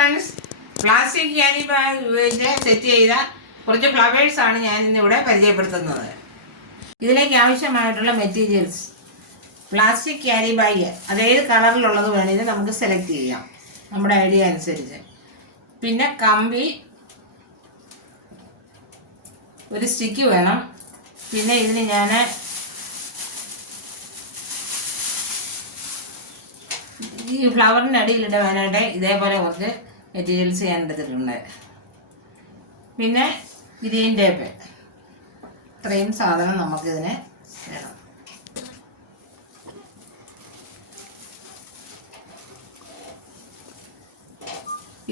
Friends, plastic carry bag ഉപയോഗിച്ച് set ചെയ്ത കുറച്ച് ഫ്ലവേഴ്സാണ് ഞാൻ ഇന്നിവിടെ പരിചയപ്പെടുത്തുന്നത്. ഇതിലേക്ക് ആവശ്യമായിട്ടുള്ള മെറ്റീരിയൽസ്: പ്ലാസ്റ്റിക് ക്യാരി ബാഗ്, അതേത് കളറിലുള്ളത് വേണമെങ്കിലും നമുക്ക് സെലക്ട് ചെയ്യാം നമ്മുടെ ഐഡിയ അനുസരിച്ച്. പിന്നെ കമ്പി, ഒരു സ്റ്റിക്ക് വേണം. പിന്നെ ഇതിന് ഞാൻ ഈ ഫ്ലവറിൻ്റെ അടിയിലിടാനായിട്ട് ഇതേപോലെ കുറച്ച് മെറ്റീരിയൽസ് ഞാൻ എടുത്തിട്ടുണ്ട്. പിന്നെ ഗ്രീൻ ടേപ്പ്. ഇത്രയും സാധനം നമുക്കിതിന് വേണം.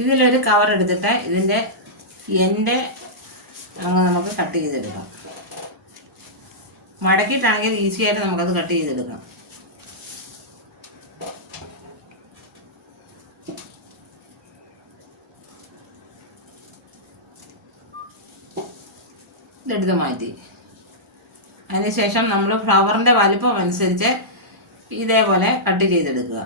ഇതിലൊരു കവർ എടുത്തിട്ട് ഇതിൻ്റെ എൻഡ് അങ്ങ് നമുക്ക് കട്ട് ചെയ്തെടുക്കാം. മടക്കിയിട്ടാണെങ്കിൽ ഈസിയായിട്ട് നമുക്കത് കട്ട് ചെയ്തെടുക്കാം. ഇതെടുത്ത് മാറ്റി അതിനുശേഷം നമ്മൾ ഫ്ലവറിൻ്റെ വലിപ്പം അനുസരിച്ച് ഇതേപോലെ കട്ട് ചെയ്തെടുക്കുക.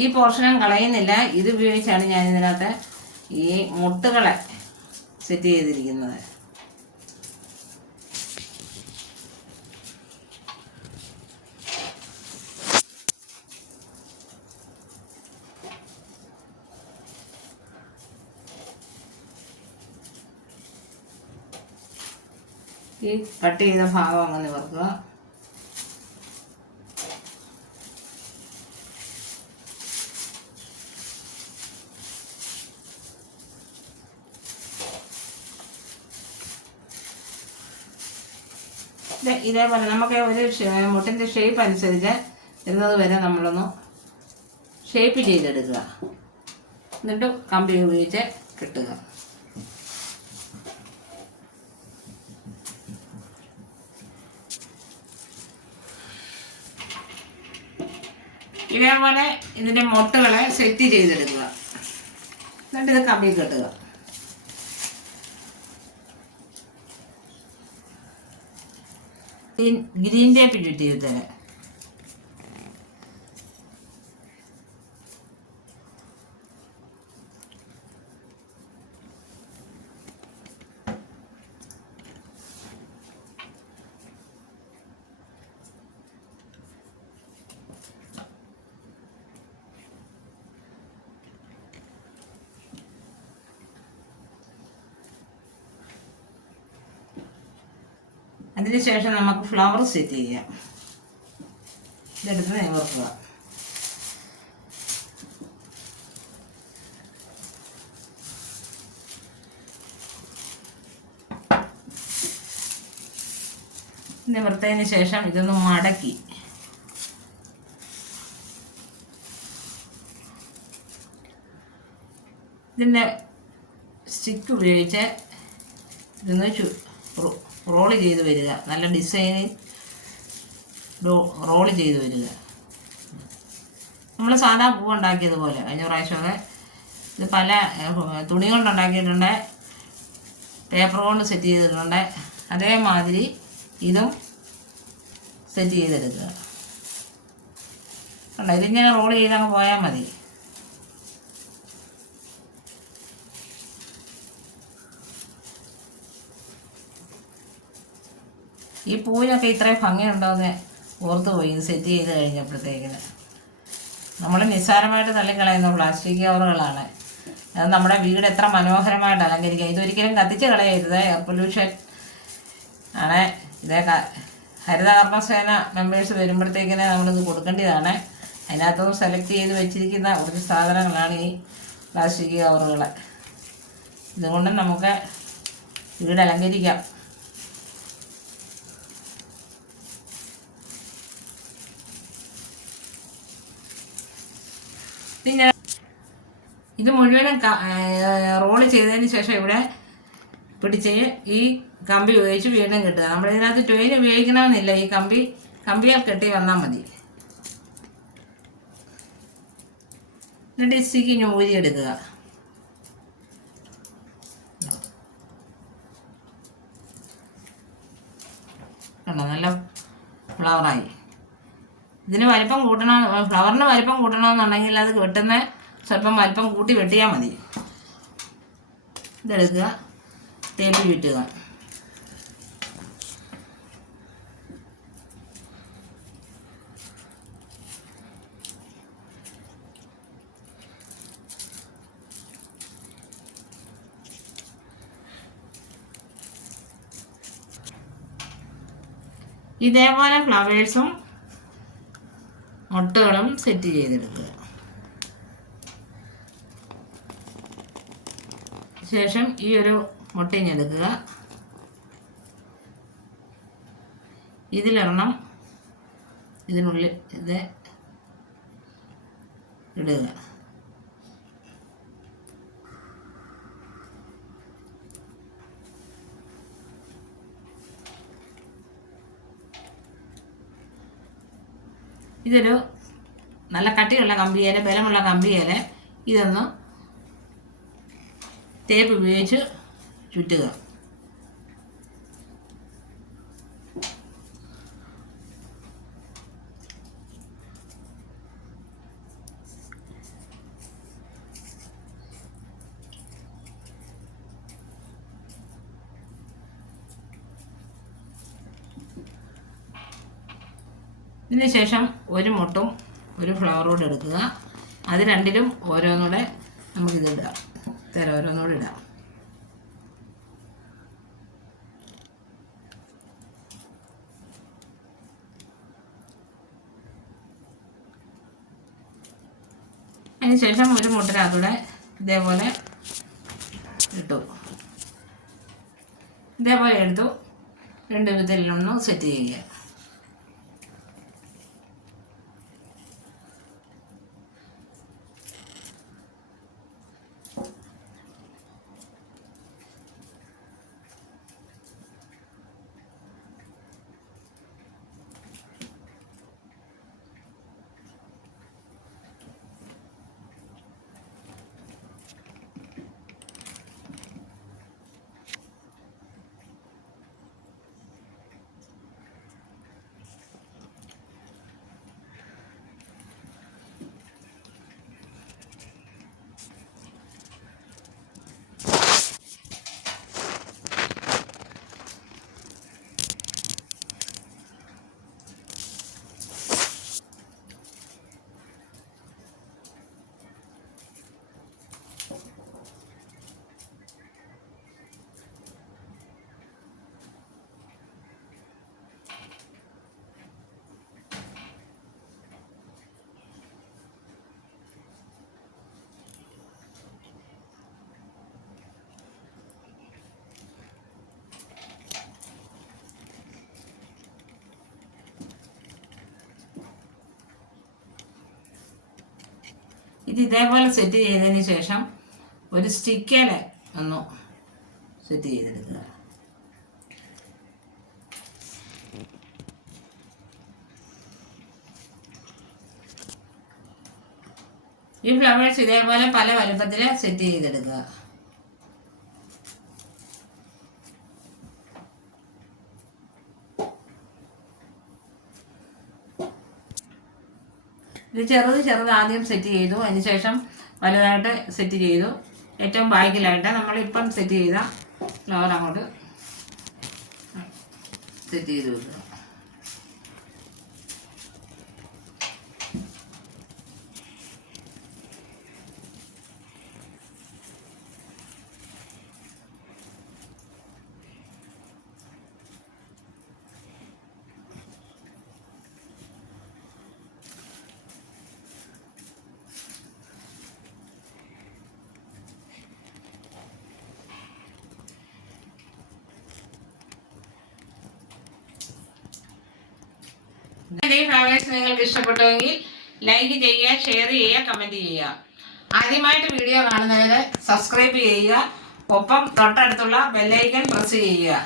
ഈ പോർഷനും കളയുന്നില്ല. ഇത് ഉപയോഗിച്ചാണ് ഞാൻ ഇതിനകത്ത് ഈ മുട്ടുകളെ സെറ്റ് ചെയ്തിരിക്കുന്നത്. ഈ കട്ട് ചെയ്ത ഭാഗം അങ്ങനെ നിവർക്കുക. ഇതേപോലെ നമുക്ക് ഒരു മുട്ടിൻ്റെ ഷേപ്പ് അനുസരിച്ച് ഇരുന്നത് വരെ നമ്മളൊന്ന് ഷേപ്പ് ചെയ്തെടുക്കുക. എന്നിട്ട് കമ്പി ഉപയോഗിച്ച് കിട്ടുക. ഇതേപോലെ ഇതിൻ്റെ മുട്ടുകളെ സെറ്റ് ചെയ്തെടുക്കുക. എന്നിട്ട് ഇത് കമ്പി കെട്ടുക. ഗ്രീൻ ടേപ്പ് ചുറ്റി തരാം. അതിനുശേഷം നമുക്ക് ഫ്ലവർ സെറ്റ് ചെയ്യാം. ഇതെടുത്ത് നിവർത്തുക. നിവർത്തതിന് ശേഷം ഇതൊന്ന് മടക്കി ഇതിൻ്റെ സ്റ്റിക്ക് ഉപയോഗിച്ച് ഇതൊന്ന് റോള് ചെയ്ത് വരിക. നല്ല ഡിസൈനിൽ റോള് ചെയ്ത് വരിക. നമ്മൾ സാധാ പൂവ് ഉണ്ടാക്കിയതുപോലെ. കഴിഞ്ഞ പ്രാവശ്യമൊക്കെ ഇത് പല തുണി കൊണ്ടുണ്ടാക്കിയിട്ടുണ്ട്, പേപ്പർ കൊണ്ട് സെറ്റ് ചെയ്തിട്ടുണ്ട്. അതേമാതിരി ഇതും സെറ്റ് ചെയ്തെടുക്കുക. കണ്ടോ, ഇതിങ്ങനെ റോൾ ചെയ്തങ്ങ് പോയാൽ മതി. ഈ പൂവിനൊക്കെ ഇത്രയും ഭംഗിയുണ്ടോയെന്ന് ഓർത്ത് പോയി ഇത് സെറ്റ് ചെയ്ത് കഴിഞ്ഞപ്പോഴത്തേക്കിന്. നമ്മൾ നിസ്സാരമായിട്ട് തള്ളിക്കളയുന്ന പ്ലാസ്റ്റിക് കവറുകളാണ്. അത് നമ്മുടെ വീട് എത്ര മനോഹരമായിട്ട് അലങ്കരിക്കുക. ഇതൊരിക്കലും കത്തിച്ച് കളയരുത്. എയർ പൊല്യൂഷൻ ആണ്. ഇതേ ഹരിതകർമ്മസേന മെമ്പേഴ്സ് വരുമ്പോഴത്തേക്കിന് നമ്മളിത് കൊടുക്കേണ്ടതാണ്. അതിനകത്തും സെലക്ട് ചെയ്ത് വെച്ചിരിക്കുന്ന കുറച്ച് സാധനങ്ങളാണ് ഈ പ്ലാസ്റ്റിക് കവറുകൾ. ഇതുകൊണ്ടും നമുക്ക് വീട് അലങ്കരിക്കാം. പിന്നെ ഇത് മുഴുവനും റോള് ചെയ്തതിന് ശേഷം ഇവിടെ പിടിച്ച് ഈ കമ്പി ഉപയോഗിച്ച് വീണ്ടും കെട്ടുക. നമ്മളിതിനകത്ത് ട്വെയിൻ ഉപയോഗിക്കണമെന്നില്ല. ഈ കമ്പിയാൽ കെട്ടി വന്നാൽ മതി. എന്നിട്ട് ഈ സ്റ്റിക്ക് ഊരിയെടുക്കുക. കണ്ടോ നല്ല ഫ്ലവറായി. ഇതിന് വലിപ്പം കൂട്ടണം, ഫ്ലവറിന് വലിപ്പം കൂട്ടണമെന്നുണ്ടെങ്കിൽ അത് വെട്ടുന്ന സ്വല്പം വലിപ്പം കൂട്ടി വെട്ടിയാൽ മതി. ഇതെടുക്കുക, തേപ്പി വിട്ടുക. ഇതേപോലെ ഫ്ലവേഴ്സും മുട്ടകളും സെറ്റ് ചെയ്തെടുക്കുക. ശേഷം ഈ ഒരു മുട്ടഞ്ഞെടുക്കുക, ഇതിലൊരെണ്ണം ഇതിനുള്ളിൽ ഇത് ഇടുക. ഇതൊരു നല്ല കട്ടിയുള്ള കമ്പിയേല, ബലമുള്ള കമ്പിയേല ഇതൊന്ന് തേപ്പ് ഉപയോഗിച്ച് ചുറ്റുക. ഇതിന് ശേഷം ഒരു മുട്ടും ഒരു ഫ്ലവറോട് എടുക്കുക. അത് രണ്ടിലും ഓരോന്നൂടെ നമുക്കിതിടാം, ഓരോന്നൂടെ ഇടാം. അതിന് ശേഷം ഒരു മുട്ടിനകത്തൂടെ ഇതേപോലെ ഇട്ടു. ഇതേപോലെ എടുത്തു രണ്ട് വിധത്തിലൊന്ന് സെറ്റ് ചെയ്യുക. ഇത് ഇതേപോലെ സെറ്റ് ചെയ്തതിന് ശേഷം ഒരു സ്റ്റിക്കേൽ ഒന്ന് സെറ്റ് ചെയ്തെടുക്കുക. ഈ ഫ്ലവേഴ്സ് ഇതേപോലെ പല വലുപ്പത്തിൽ സെറ്റ് ചെയ്തെടുക്കുക. ഇത് ചെറുത് ആദ്യം സെറ്റ് ചെയ്തു, അതിനുശേഷം വലുതായിട്ട് സെറ്റ് ചെയ്തു. ഏറ്റവും ബാക്കിലായിട്ട് നമ്മളിപ്പം സെറ്റ് ചെയ്ത ഫ്ലവർ അങ്ങോട്ട് സെറ്റ് ചെയ്ത് വെക്കുക. ഈ ഫ്ലവേഴ്സ് നിങ്ങൾക്ക് ഇഷ്ടപ്പെട്ടുവെങ്കിൽ ലൈക്ക് ചെയ്യുക, ഷെയർ ചെയ്യുക, കമൻറ്റ് ചെയ്യുക. ആദ്യമായിട്ട് വീഡിയോ കാണുന്നവർ സബ്സ്ക്രൈബ് ചെയ്യുക, ഒപ്പം തൊട്ടടുത്തുള്ള ബെല്ലൈക്കൺ പ്രസ് ചെയ്യുക.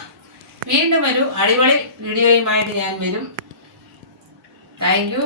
വീണ്ടും ഒരു അടിപൊളി വീഡിയോയുമായിട്ട് ഞാൻ വരും. Thank you.